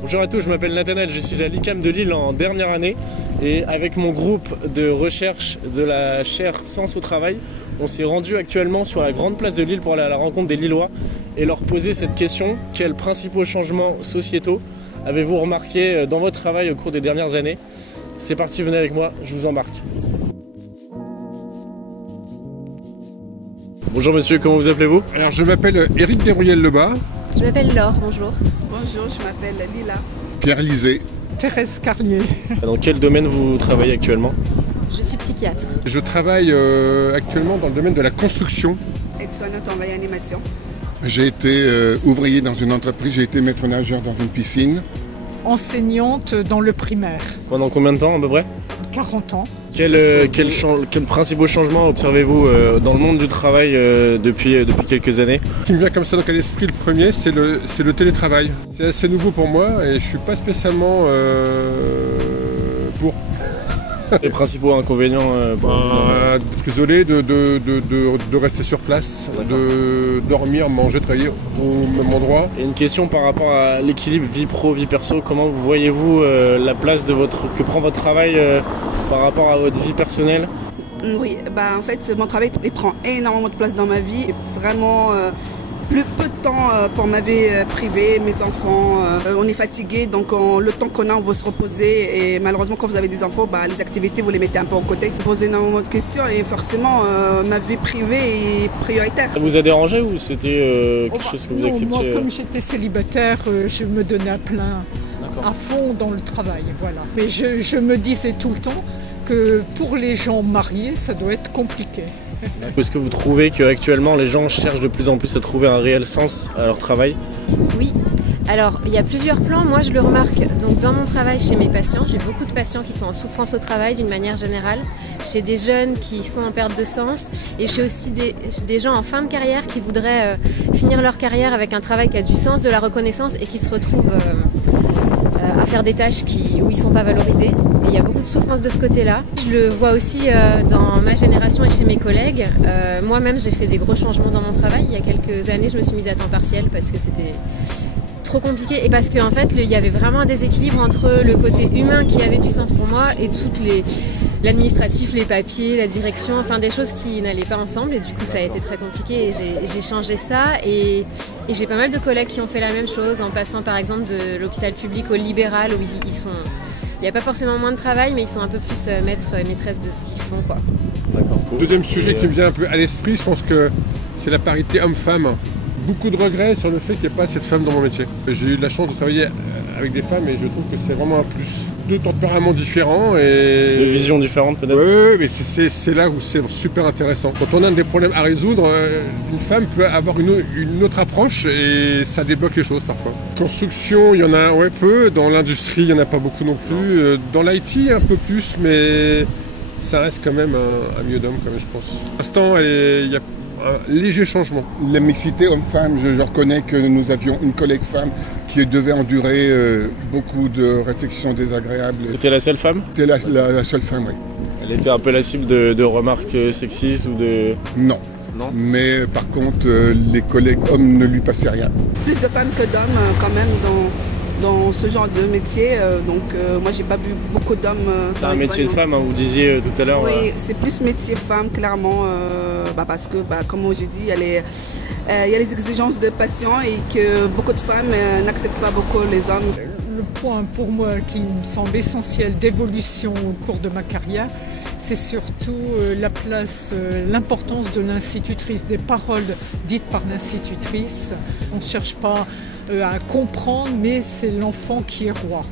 Bonjour à tous, je m'appelle Nathanaël, je suis à l'ICAM de Lille en dernière année et avec mon groupe de recherche de la chaire Sens au travail, on s'est rendu actuellement sur la grande place de Lille pour aller à la rencontre des Lillois et leur poser cette question: quels principaux changements sociétaux avez-vous remarqué dans votre travail au cours des dernières années? C'est parti, venez avec moi, je vous embarque. Bonjour monsieur, comment vous appelez-vous? Alors je m'appelle Éric Desbruyelles-Lebas. Je m'appelle Laure, bonjour. Bonjour, je m'appelle Lila. Pierre Lisée. Thérèse Carlier. Dans quel domaine vous travaillez actuellement? Je suis psychiatre. Je travaille actuellement dans le domaine de la construction. Aide-soignante en veille animation. J'ai été ouvrier dans une entreprise, j'ai été maître nageur dans une piscine. Enseignante dans le primaire. Pendant combien de temps à peu près? 40 ans. Quels principaux changements observez-vous dans le monde du travail depuis quelques années? Ce qui me vient comme ça donc à l'esprit, le premier, c'est le télétravail. C'est assez nouveau pour moi et je suis pas spécialement pour. Les principaux inconvénients D'être isolé, de rester sur place, de dormir, manger, travailler au même endroit. Et une question par rapport à l'équilibre vie pro, vie perso, comment voyez-vous la place que prend votre travail par rapport à votre vie personnelle? Oui, en fait, mon travail il prend énormément de place dans ma vie. Vraiment, peu de temps pour ma vie privée, mes enfants. On est fatigué, donc le temps qu'on a, on veut se reposer. Et malheureusement, quand vous avez des enfants, les activités, vous les mettez un peu en côté. Vous posez énormément de questions et forcément, ma vie privée est prioritaire. Ça vous a dérangé ou c'était quelque chose que vous acceptiez? Moi, comme j'étais célibataire, je me donnais à plein, à fond dans le travail. Voilà. Mais je me disais tout le temps que pour les gens mariés, ça doit être compliqué. Est-ce que vous trouvez qu'actuellement les gens cherchent de plus en plus à trouver un réel sens à leur travail? Oui. Alors, il y a plusieurs plans. Moi, je le remarque donc dans mon travail chez mes patients. J'ai beaucoup de patients qui sont en souffrance au travail d'une manière générale. J'ai des jeunes qui sont en perte de sens. Et j'ai aussi des gens en fin de carrière qui voudraient finir leur carrière avec un travail qui a du sens, de la reconnaissance et qui se retrouvent à faire des tâches où ils ne sont pas valorisés. Et il y a beaucoup de souffrance de ce côté-là. Je le vois aussi dans ma génération et chez mes collègues. Moi-même, j'ai fait des gros changements dans mon travail. Il y a quelques années, je me suis mise à temps partiel parce que c'était trop compliqué et parce qu'en fait, il y avait vraiment un déséquilibre entre le côté humain qui avait du sens pour moi et toutes l'administratif, les papiers, la direction, enfin des choses qui n'allaient pas ensemble et du coup ça a été très compliqué et j'ai changé ça et j'ai pas mal de collègues qui ont fait la même chose en passant par exemple de l'hôpital public au libéral où il n'y a pas forcément moins de travail mais ils sont un peu plus maîtres et maîtresses de ce qu'ils font, quoi. Deuxième sujet qui me vient un peu à l'esprit, je pense que c'est la parité homme-femme. Beaucoup de regrets sur le fait qu'il n'y ait pas assez de femmes dans mon métier. J'ai eu de la chance de travailler avec des femmes et je trouve que c'est vraiment un plus. Deux tempéraments différents et... Deux visions différentes peut-être? Oui, mais c'est là où c'est super intéressant. Quand on a des problèmes à résoudre, une femme peut avoir une autre approche et ça débloque les choses parfois. Construction, il y en a peu. Dans l'industrie, il n'y en a pas beaucoup non plus. Dans l'IT, un peu plus, mais ça reste quand même un milieu d'hommes, quand même, je pense. Pour l'instant, il y a un léger changement. La mixité homme-femme, je reconnais que nous avions une collègue femme qui devait endurer beaucoup de réflexions désagréables. C'était la seule femme? C'était la seule femme, oui. Elle était un peu la cible de remarques sexistes ou de... Non. Mais par contre, les collègues hommes ne lui passaient rien. Plus de femmes que d'hommes quand même dans ce genre de métier. Moi, j'ai pas vu beaucoup d'hommes. C'est un métier de femme, vous disiez tout à l'heure. Oui, c'est plus métier femme, clairement, parce que, comme j'ai dit, il y a les exigences de patients et que beaucoup de femmes n'acceptent pas beaucoup les hommes. Le point pour moi qui me semble essentiel d'évolution au cours de ma carrière, c'est surtout la place, l'importance de l'institutrice, des paroles dites par l'institutrice. On ne cherche pas à comprendre, mais c'est l'enfant qui est roi.